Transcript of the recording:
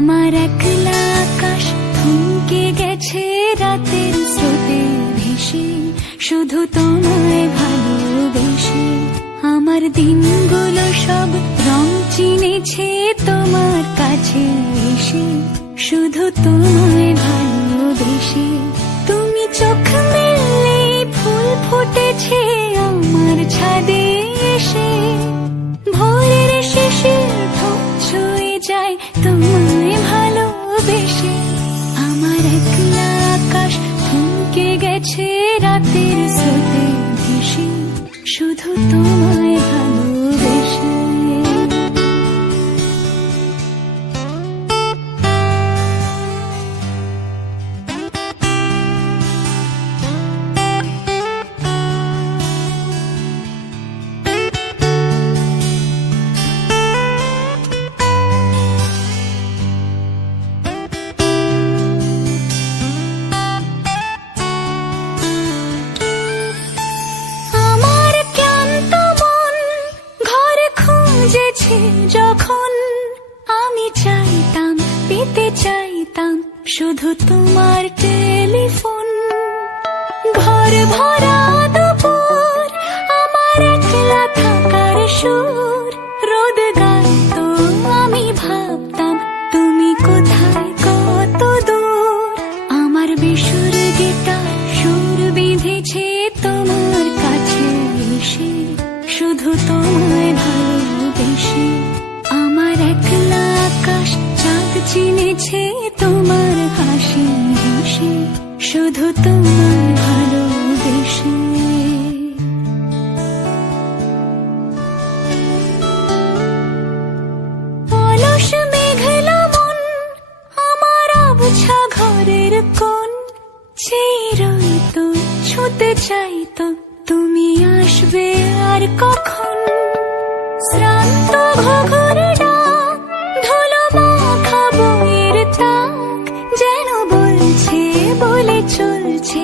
আমার একলা আকাশ থমকে গেছে রাতের স্রোতে ভেসে, শুধু তোমায় ভালোবেসে। আমার দিনগুলো সব রং চিনেছে তোমার কাছে এসে, শুধু তোমায় ভালোবেসে। তুমি চোখ মেললে ফুল ফুটেছে আমার ছাদে এসে, ভোরের শিশির ঠোঁট ছুঁয়ে যায় তোমায় ভালোবেসে। আমার একলা আকাশ থমকে গেছে রাতের স্রোতে ভেসে, শুধু তোমায় ভালোবেসে। যখন আমি চাইতাম, পেতে চাইতাম শুধু তোমার টেলিফোন। ঘর ভরা দুপুর, আমার একলা থাকার সুর, রোদ গাইতো আমি ভাবতাম তুমি কোথায় কত দূর। আমার বেসুর গিটার সুর বিঁধেছে তোমার কাছে এসে, শুধু তোমায় ভালোবেসে। আমার একলা আকাশ চাঁদ চিনেছে তোমার হাসি হেসে, শুধু তোমায় ভালোবেসে। অলস মেঘলা মন, আমার আবছা ঘরের কোণ, চেয়ে রইতো ছুঁতে চাইতো তুমি আসবে আর কখন। শ্রান্ত ঘুঘুর ডাক, ধুলো মাখা বইয়ের তাক, যেন বলছে বলে চলছে